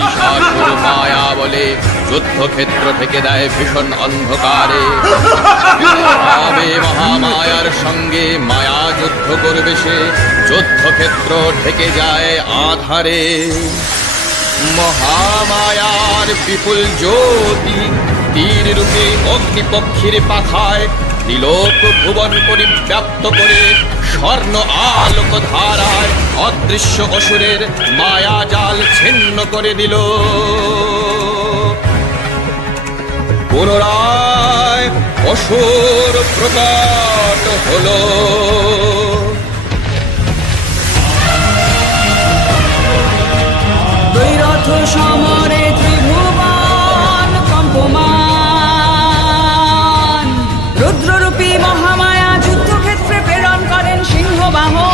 মহিষাসুর মায়া বলে যুদ্ধক্ষেত্র থেকে দেয় ভীষণ অন্ধকারে। ভাবে মহামায়ার সঙ্গে মায়া যুদ্ধ করবে সে, যুদ্ধক্ষেত্র ঢেকে যায় আধারে। মহামায়ার বিপুল জ্যোতি তীর রূপে অগ্নিপক্ষীর পাখায় ত্রিলোক ভুবন পরিব্যাপ্ত করে স্বর্ণ আলোক ধারায় অদৃশ্য অসুরের মায়া জাল ছিন্ন করে দিল। পুনরায় অসুর প্রকট হলো। বৈরথ সমরে ত্রিভুবন কম্পমান, রুদ্ররূপী মহামায়া যুদ্ধক্ষেত্রে প্রেরণ করেন সিংহবাহন।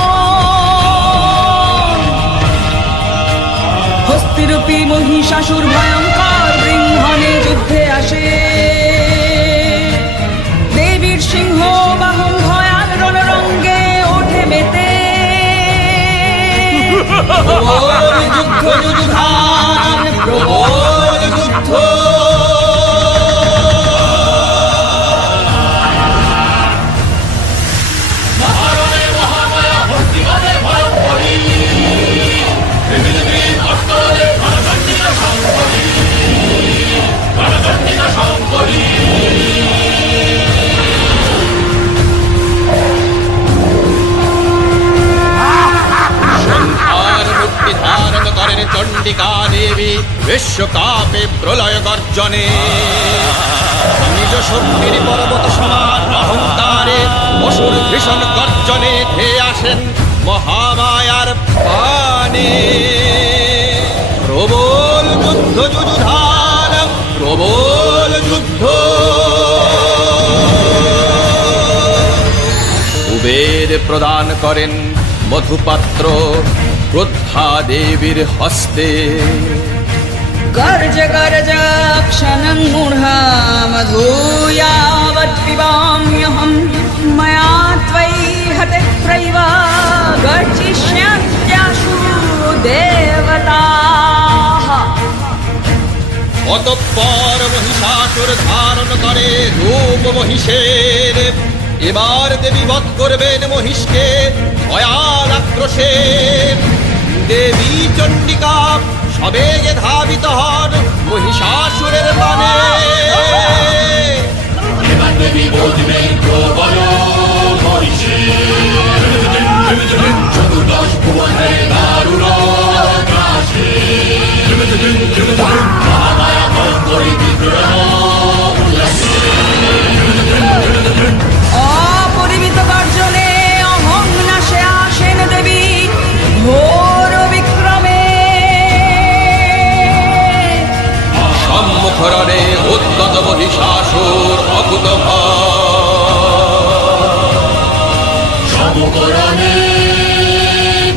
হস্তিরূপী মহিষাসুর ভয়ঙ্কর বৃংহনে যুদ্ধে আসে। দেবীর সিংহ বাহন ভয়াল রণরঙ্গে ওঠে মেতে। যুদ্ধ যুধান প্রবল যুদ্ধ। ধারণ করেন চণ্ডিকা দেবী বিশ্বকাপে প্রলয় গর্জনে। নিজ শক্তির পর্বত সমান অহংকারে অসুর ভীষণ গর্জনে ধেয়ে আসেন মহামায়ার পানে। প্রবল যুদ্ধ যুযুধান প্রবল যুদ্ধ। কুবের প্রদান করেন মধুপাত্র ক্রোদ্ধা দেবীর হস্তে। গর্জ গর্জ ক্ষণং মূঢ়া মধুয়াবৎ পিবাম্যহম ময়া ত্বয়ি হতেত্রৈব গর্জিষ্যন্ত্যাশু দেবতাঃ। অতঃপর মহিষাসুর ধারণ করে রূপ মহিষের। এবার দেবী বধ করবেন মহিষকে ভয়াল আক্রোশে। দেবী চণ্ডিকা সবেগে ধাবিত হন মহিষাসুরের পানে। এবার দেবী বধবেন প্রবল মহিষের। চতুর্দশ ভুবনে দারুণ গ্রাসে। মহামায়া ভয়ঙ্করী বিগ্রহ উল্লাসে। অপরিমিত গর্জনে অহং নাশে আসেন দেবী ঘোর বিক্রমে। সম্মুখরণে উদ্যত মহিষাসুর অকুত সমকরণে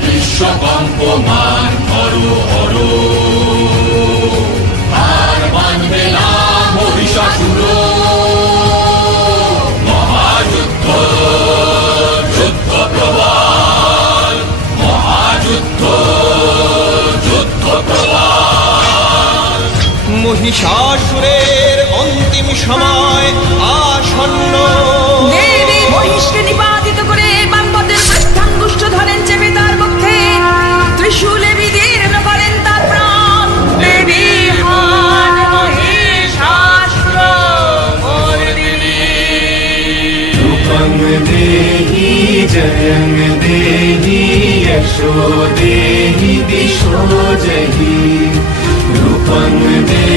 বিশ্বকম্পমান হর হর। আর মানবে না মহিষাসুর। মহাযুদ্ধ যুদ্ধ প্রবল মহাযুদ্ধ যুদ্ধ প্রবল। মহিষাসুরের অন্তিম সময় আসন্ন। দেবী মহিষকে নিপাতিত করে বামপদের বৃদ্ধাঙ্গুষ্ঠ ধরেন চেপে তার মুখে। ত্রিশূলে বিদীর্ণ করেন তার প্রাণ। দেবী হন মহিষাসুর মর্দিনী। রূপং দেহি জয়ং দেহি यशो देहि दिशो जहि रूपं देहि